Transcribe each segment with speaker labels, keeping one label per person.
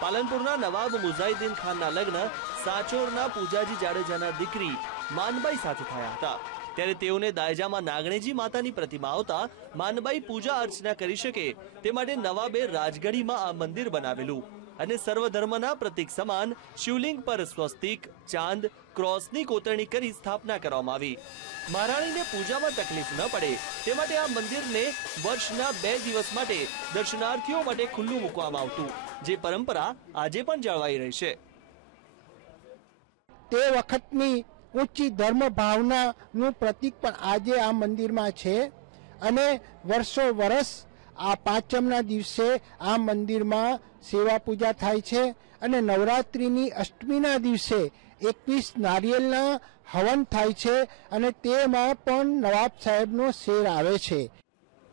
Speaker 1: પાલનપુરના નવાબ મુઝાહિદ્દીન ખાનના લગ્ન સાચોરના પૂજાજી જાડેજાના દીકરી માનબાઈ સાથે થયા હતા. ત્યારે તેઓને દાયજામાં નાગણેજી માતાની પ્રતિમા આવતા માનબાઈ પૂજા અર્ચના કરી શકે તે માટે નવાબે રાજગઢીમાં આ મંદિર બનાવેલું. અને સર્વધર્મના પ્રતીક સમાન શિવલિંગ પર સ્વસ્તિક, ચાંદ, ક્રોસની કોતરણી કરી સ્થાપના કરવામાં આવી. મહારાણીને પૂજામાં તકલીફ ન પડે, તે માટે આ મંદિરને વર્ષના બે દિવસ માટે દર્શનાર્થીઓ માટે ખુલ્લું મૂકવામાં આવતું, જે પરંપરા આજે પણ જળવાઈ રહી છે.
Speaker 2: તે વખતની ઊંચી ધર્મ ભાવનાનું પ્રતીક પણ આજે આ મંદિરમાં છે અને વર્ષો વર્ષ આ પાંચમના દિવસે આ મંદિરમાં સેવા પૂજા થાય છે અને નવરાત્રિની અષ્ટમીના દિવસે એકવીસ નારિયેલના હવન થાય છે અને તેમાં પણ નવાબ સાહેબનો શેર આવે છે.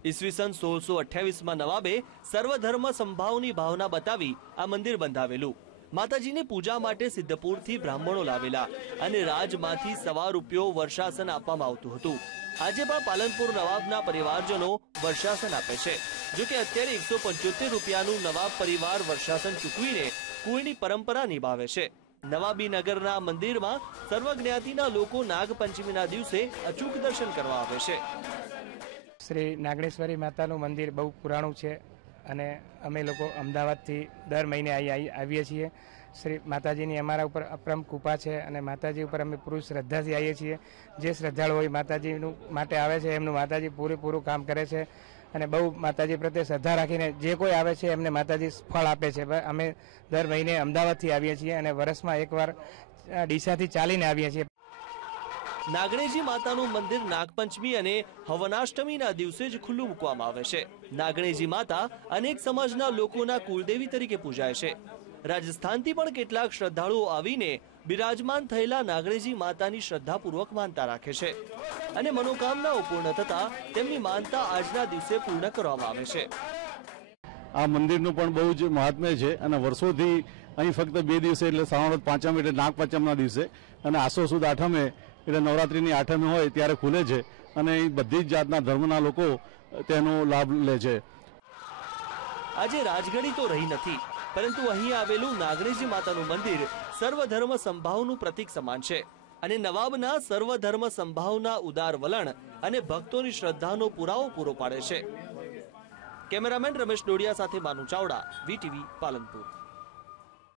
Speaker 1: ઈસવીસન સોળસો અઠ્યાવીસમાં નવાબે સર્વધર્મ સંભાવની ભાવના બતાવી આ મંદિર બંધાવેલું. માતાજીની પૂજા માટે સિદ્ધપુરથી બ્રાહ્મણો લાવેલા અને રાજમાંથી સવા રૂપિયો વર્ષાસન આપવામાં આવતું હતું. આજે પણ પાલનપુર નવાબના પરિવારજનો વર્ષાસન આપે છે. જો કે અત્યારે એકસો પંચોતેર રૂપિયાનું નવાબ પરિવાર વર્ષાસન ચૂકવીને કુળની પરંપરા નિભાવે છે. નવાબી નગરના મંદિરમાં સર્વજ્ઞાતિના લોકો નાગપંચમીના દિવસે અચૂક દર્શન કરવા આવે છે.
Speaker 3: શ્રી નાગણેશ્વરી માતાનું મંદિર બહુ પુરાણું છે અને અમે લોકો અમદાવાદથી દર મહિને આવીએ છીએ. શ્રી માતાજીની અમારા ઉપર અપરમ કૃપા છે અને માતાજી ઉપર અમે પુરુષ શ્રદ્ધાથી આવીએ છીએ. જે શ્રદ્ધાળુ હોય માતાજીનું માટે આવે છે, એમનું માતાજી પૂરેપૂરું કામ કરે છે. અને બહુ માતાજી પ્રત્યે શ્રદ્ધા રાખીને જે કોઈ આવે છે એમને માતાજી ફળ આપે છે. અમે દર મહિને અમદાવાદથી આવીએ છીએ અને વર્ષમાં એકવાર ડીસાથી ચાલીને આવીએ છીએ.
Speaker 1: નાગણેજી માતાનું મંદિર નાગપંચમી અને હવનાષ્ટમીના દિવસે જ ખુલ્લું મૂકવામાં આવે છે. નાગણેજી માતા અનેક સમાજના લોકોના કુળદેવી તરીકે પૂજાય છે. રાજસ્થાનથી પણ કેટલાક શ્રદ્ધાળુઓ આવીને બિરાજમાન થયેલા નાગરેજી માતાની શ્રદ્ધાપૂર્વક માનતા રાખે છે અને મનોકામનાઓ પૂર્ણ થતા તેમની માનતા આજના દિવસે પૂર્ણ કરવામાં આવે છે.
Speaker 4: આ મંદિરનું પણ બહુ જ મહાત્મ્ય છે અને વર્ષોથી અહીં ફક્ત બે દિવસે એટલે શ્રાવણ પાંચમ એટલે નાગ પાંચમના દિવસે અને આસો સુદ આઠમે એટલે નવરાત્રિની આઠમે હોય ત્યારે ખુલે છે અને બધી જ જાતના ધર્મના લોકો તેનો લાભ લે છે.
Speaker 1: આજે રાજગઢી તો રહી નથી. પરંતુ અહીં આવેલું નાગરેજી માતાનું મંદિર સર્વધર્મ સંભાવનું પ્રતીક સમાન છે. અને નવાબના સર્વધર્મ સંભાવના ઉદાર વલણ અને ભક્તોની શ્રદ્ધાનો પુરાવો પૂરો પાડે છે. કેમેરામેન રમેશ ડોડિયા સાથે માનુ ચાવડા, વીટીવી પાલનપુર.